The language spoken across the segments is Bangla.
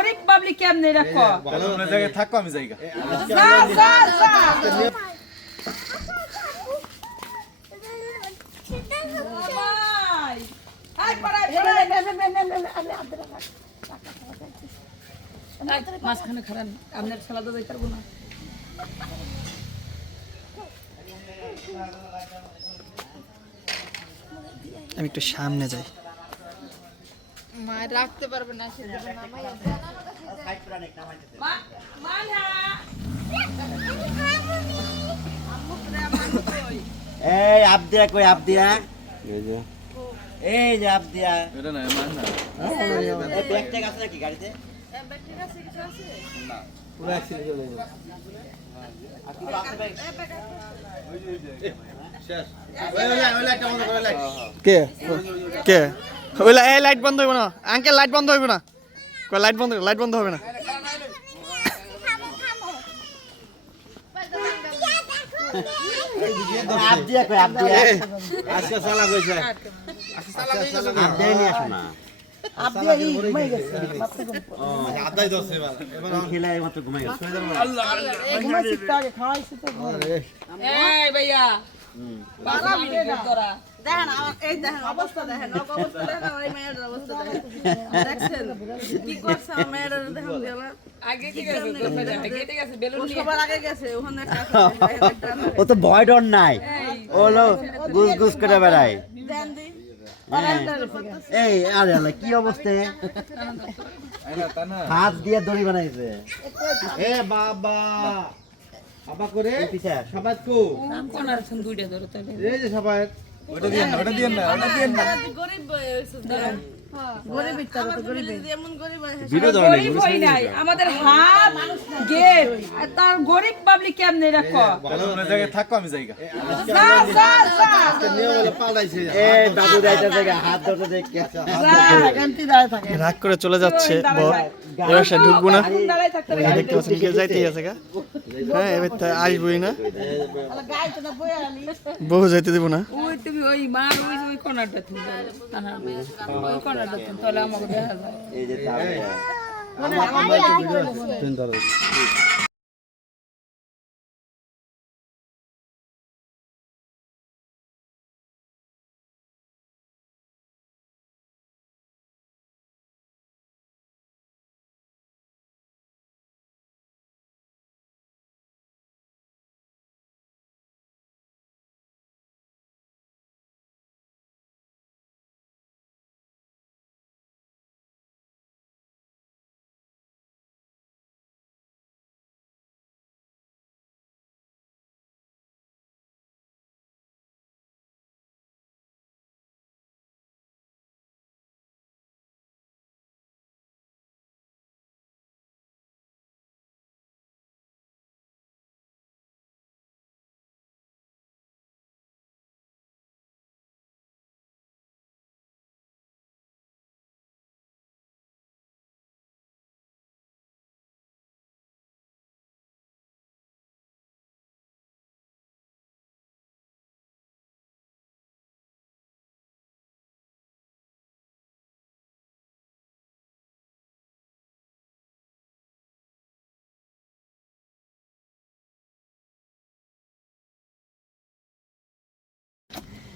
গরিব পাবলিক কেমনে রাখো ভালো কোনো জায়গায় থাকো আমি জায়গা। যা যা যা। ভাই আই পড়াই পড়াই মাঝখানে খারাপ আপনার খেলা তো পারব না। আমি একটু সামনে যাই। মা রাখতে পারবে না সে না এই আবদিয়া কই আবদিয়া এই যে। আবদিয়া এটা না মান না। এই ব্যাগ ট্যাগ আছে নাকি গাড়িতে? কে? কে? ওই লাই- এই লাইট বন্ধ হইব না। আঙ্কেল লাইট বন্ধ হইব না। কই লাইট বন্ধ লাইট বন্ধ না কই আবদিয়া আজকে সালা কইছে আবদিয়া নিয়ে আসো না আদাই দছে এবার এবার তুমি খেলে মাত্র ঘুমাই গেছো এই ভাইয়া। বাবা ভিডিও করা দেখেন আমার এই দেখেন অবস্থা দেখেন অবস্থা দেখেন আর এই মেয়েটার অবস্থা দেখেন। দেখছেন? কি করছে আমার মেয়েটা দেখেন আগে কি গেছে আগে ঠিক আছে বেলুন ও সবার আগে গেছে ওখানে ও তো ভয় ডর নাই। ও হলো গুস গুস করে বেড়ায়। এই আরে আল্লাহ কি অবস্থা? আইনা তা না। হাত দিয়ে দড়ি বানাইছে। এ বাবা। বাবা করে সবাই কো। কোন আর দুইটা ধরো তাহলে। এই যে সবাই ওটা দিয়ে না ওটা দিয়ে না ওটা দিয়ে না। গরিব আমাদের হাত গেট তার গরিব পাবলিক কেমনে রাখো? থাকো আমি জায়গা রাগ করে চলে যাচ্ছে এবার সে ঢুকবো না। দেখতে পাচ্ছেন কে যাইতেই আছে গা। হ্যাঁ এবার তো আসবোই না। বহু যাইতে দিব না। ওই তুমি ওই মার ওই ওই কোনারটা তুমি। তুমি তাহলে আমাকে দেখা যায় এই যে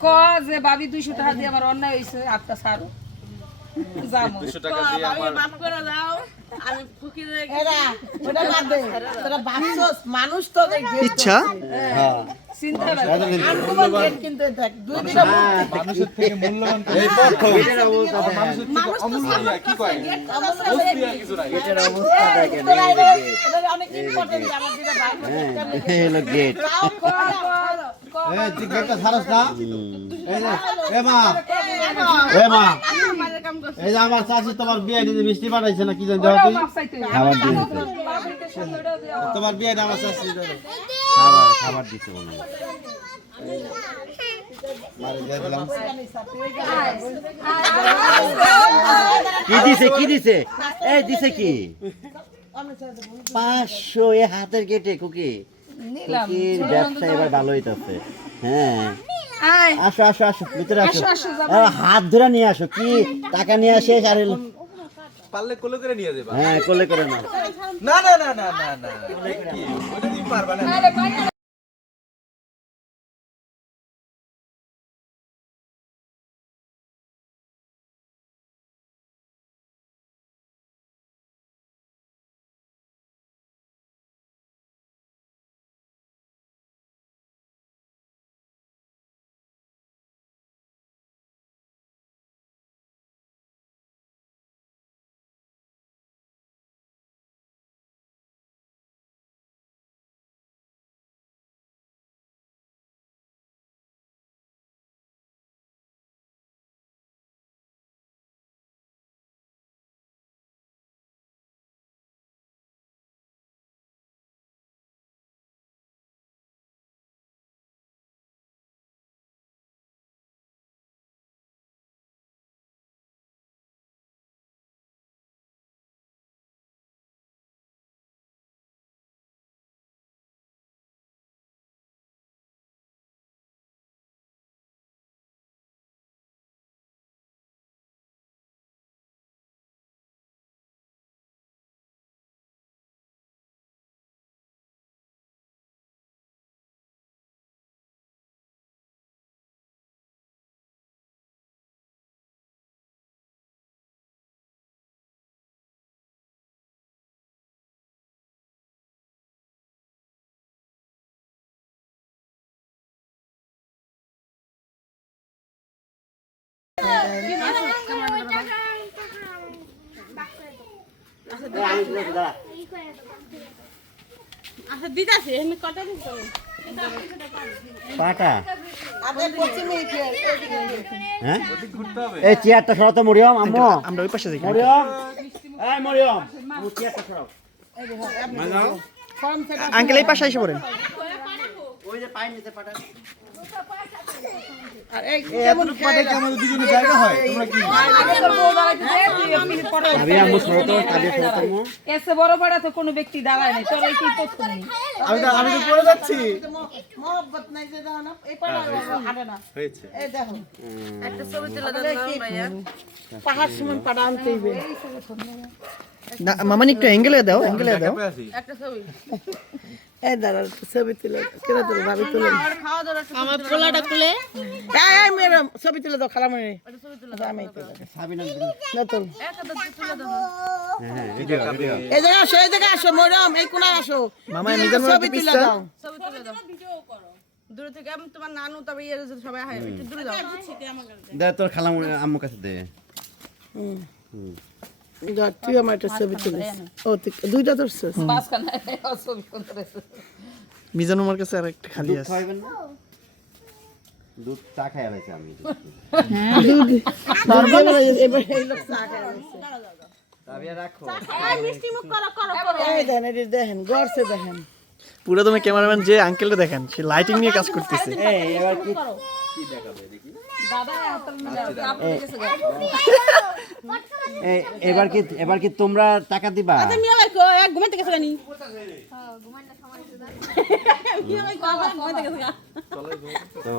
ক যে ভাবি দুইশো টাকা দিয়ে আমার অন্যায় হয়েছে আপটা সারো। আমি ফকিরে ইচ্ছা? চিন্তা রাখো মানুষের থেকে মূল্যবান। এই পক্ষ মানুষের থেকে অমূল্য। কি কয়? বস্তু আর কিছু নাই। এটার অবস্থা দেখেন এই হলো গেট। এই জিজ্ঞাসা সারস না এই যে এ মা এ মা আমাদের আমার তোমার বিয়ে মিষ্টি না কি জানি। খাবার দিয়েছে। তোমার বিয়ে আমার চাচি খাবার খাবার দিছে মনে কি দিছে কি দিছে? এই দিছে কি? পাঁচশো এ হাতের কেটে কুকি। ব্যবসা এবার ভালো হইতাছে হ্যাঁ আসো আসো আসো ভিতরে আসো হাত ধরে নিয়ে আসো কি টাকা নিয়ে আসে আর পারলে কোলে করে নিয়ে যাবা হ্যাঁ কোলে করে না না না না না না না ওটা তুমি পারবা না এই চেয়ারটা সরাও তো মরিয়ম আমরা ওই পাশে যাই মরিয়ম। এই মরিয়ম। চেয়ারটা সরাও। আঙ্কেল এই পাশে এসে পড়েন। ওই যে পায়ের নিচে পাটা। হয় কোনো ব্যক্তি দাঁড়ায় নাই তোর এই কি তথ্য নেই আমি তো আমি পড়ে যাচ্ছি মোহব্বত নাই যে দাও না এই পাড়া আরে না হয়েছে এই দেখো একটা ছবি তুলে দাও ভাইয়া পাহাড় সমান পাড়া আনতে হইবে না মামানি একটু অ্যাঙ্গেলে দাও অ্যাঙ্গেলে দাও একটা ছবি এই দাঁড়া ছবি তুলে কেন তুলে ভাবি তুলে আমার পোলাটা তুলে এই এই মেরে ছবি তুলে দাও খালা মেরে আমি তুলে সাবিনা না তুল হ্যাঁ এই যে ভিডিও এই জায়গা আসো এই জায়গা আসো এই কোনায় আসো। মামা মিজান ছবি তুলে দাও। ছবি তুলে দাও। দূরে থেকে আমি তোমার নানু তবে ইয়ে যদি সবাই হয় একটু দূরে দাও। দে তোর খালা আম্মু কাছে দে। যা তুই আমার একটা ছবি তুলিস ও দুইটা ধরছিস মিজান আমার কাছে আর একটা খালি আছে খাইবেন না দুধ চা খাই আলাইছে আমি দুধ এবার এবার এই লোক চা খায় রয়েছে। তাবিয়া রাখো এই দেখেন গড়ছে দেখেন পুরো তুমি ক্যামেরাম্যান যে আঙ্কেলটা দেখেন সে লাইটিং নিয়ে কাজ করতেছে এবার কি দাদা এবার কি এবার কি তোমরা টাকা দিবা? ঘুমাইতে গেছে গেছে গা তো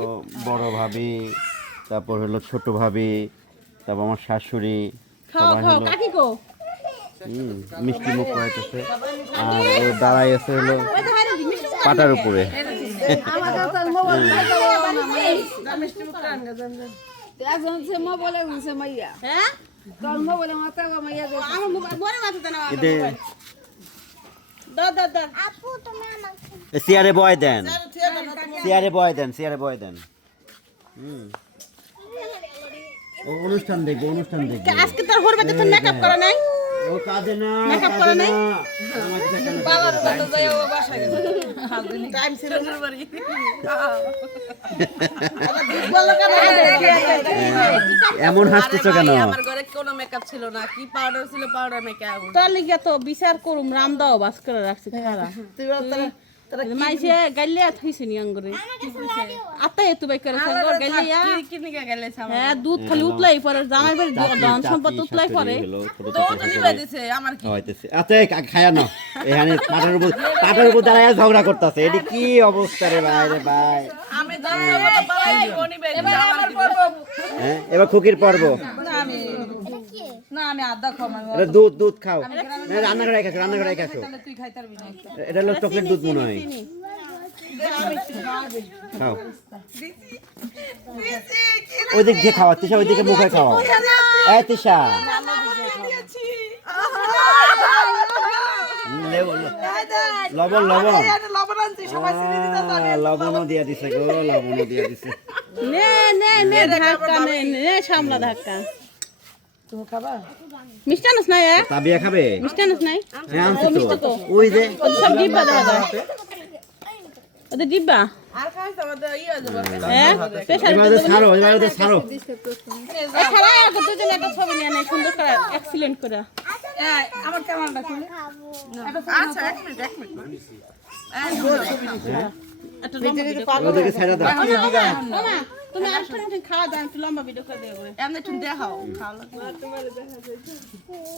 বড় ভাবি তারপর হলো ছোট ভাবি তারপর আমার শাশুড়ি মিষ্টি মুখ করাইতেছে আর দাঁড়াই আছে হলো পাটার উপরে। একজন বলে সে মাইয়া। হ্যাঁ? চেয়ারে বয় দেন। চেয়ারে বয় দেন চেয়ারে বয় দেন। হুম। অনুষ্ঠান দেখব অনুষ্ঠান দেখব। আজকে তোর হরবে তো মেকআপ করে নাই? ও না করে নাই? বাবার ও। টাইম ছিল না। বাড়ি এমন হাসতেছো কেন? আমার ঘরে কোনো মেকআপ ছিল না। কি পাউডার ছিল পাউডার মেকআপ তার লিগে তো বিচার করুম রাম দাও বাস করে রাখছি খারাপ তুই মাইছে গাইলে থইছে নি আঙ্গুরে। আত্তা এতু বাই করে সঙ্গ গাইলে কি নিকে গাইলে হ্যাঁ দুধ খালি উতলাই পরে জামাই বাড়ি ধন সম্পদ উতলাই পরে। তো তো নিবে দিছে আমার কি? হইতেছে আচ্ছা খায়া না এখানে পাটার উপর পাটার উপর দাঁড়ায় ঝগড়া করতেছে। এটি কি অবস্থা রে ভাই রে ভাই? আমি হ্যাঁ এবার খুকির পর্ব। না আমি আদা খাওয়াম এটা দুধ দুধ খাও। রান্না করে রান্না করে খাও তুই খাইতে পারবি না এটা হলো চকলেট দুধ মনে হয়। খাও। ওই দিক দিয়ে খাওয়া তিশা ওই দিকে মুখে খাওয়া এই তিশা। হুম, লবণ লবণ। লবণও দিয়া দিছে গো লবণও দিয়া দিছে। নে নে নে ধাক্কা নে নে সামলা ধাক্কা। মিষ্টানস নাই তাবিয়া খাবে? মিষ্টানস নাই? হ্যাঁ আনছি তো। ওই যে। সব ডিব্বা দেওয়া যায়। ওদের ডিব্বা? হ্যাঁ? প্রেশার এবার ওদের ছাড়ো এবার ওদের ছাড়ো। এছাড়া আগে দুজন একটা ছবি নিয়ে নেয় সুন্দর করে এক্সিলেন্ট করে। আমার ক্যামেরাটা খুলে। একটা লম্বা ভিডিও ওদেরকে ছেড়ে দাও। তুমি আর একটু খাওয়া দাও একটু লম্বা ভিডিও করে দেবো। এমনি তুমি দেখাও।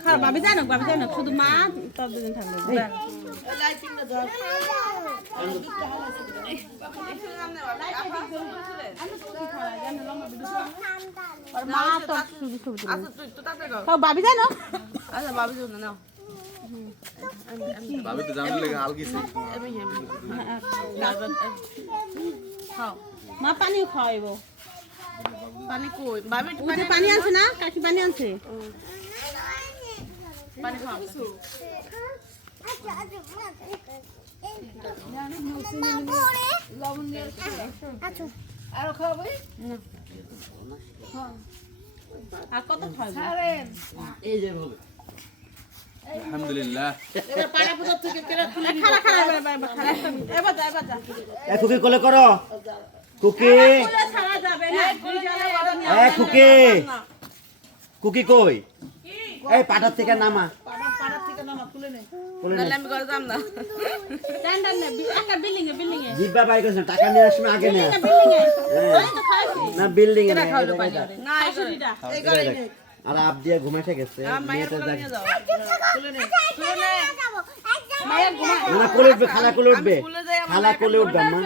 খাওয়া ভাবি জানো ভাবি জানো শুধু মা তোর দুজন থাকবে। খাও, ভাবি জানো। আচ্ছা বাবু জন্য নাও। ভাবি তো জানলে লেগে হাল গেছে। মা পানিও খাওয়াইব পানি কই বাবু ওই পানি আনছে না কাকি পানি আনছে আর কত খাওয়াবে আলহামদুলিল্লাহ খারা খারা এবার এবার খারা এবার যা এবার যা এ খুকি কোলে করো কুকি ছাড়া যাবে না দুই জনে এবার নিয়ে এ খুকি কুকি কই এই পাটার থেকে নামা কোলে করে যাম না। টান টান নে, বি- একটা বিল্ডিং এ বিল্ডিং এ। জিব্বা বাই করছে টাকা নিয়ে আসবে আগে না বিল্ডিং। আর আপ দিয়ে ঘুমাইতে গেছে না। কোলে উঠবে খালা কোলে উঠবে। খালা কোলে উঠবে আম্মা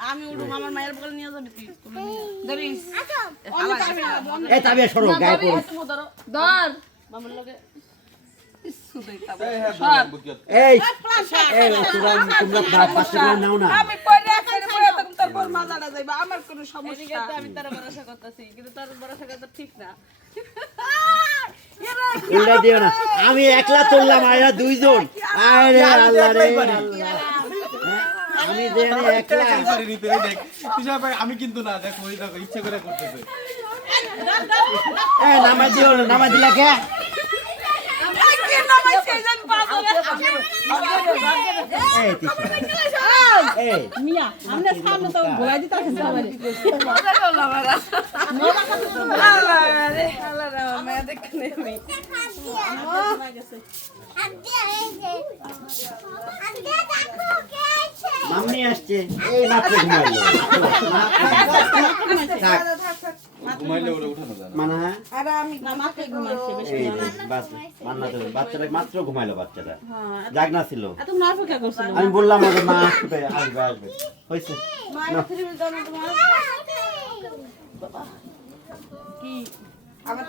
আমি উঠবো আমার মায়ের বগলে নিয়ে যাবি তুই। ধরিস এই তাবিয়া সরো গায়ে পড়ো। ধর। মামার লগে। এই বলব কি এই এই তোমরা তোমরা বা- পাশে নাও না। আমি পরে একসাথে পরে তখন তোর মাজাটা যাইবা। আমার কোনো সমস্যা আমি তার ভরসা করতেছি কিন্তু তার ভরসা করতে ঠিক না। দিও না। আমি একলা তুললাম আয়া দুইজন। আরে আল্লাহ রে। আল্লাহ। হ্যাঁ? আমি কিন্তু না দেখো ওই দেখো ইচ্ছে করে করতেছে এ নামাই দিও দিলা কে মিয়া আমরা সামনে তো ঘোরা দিতে আসেন সবাই মাম্মি আসছে। এই মাত্র ঘুমাইলো। থাক। ঘুমাইলে ওরা উঠানো যায় না। না মাকে ঘুমাচ্ছে বেশি এই মান্না তো বাচ্চাটা মাত্র ঘুমাইলো বাচ্চাটা। জাগনা ছিল। এত অপেক্ষা করছিল আমি বললাম মা আসবে আসবে আসবে। আমার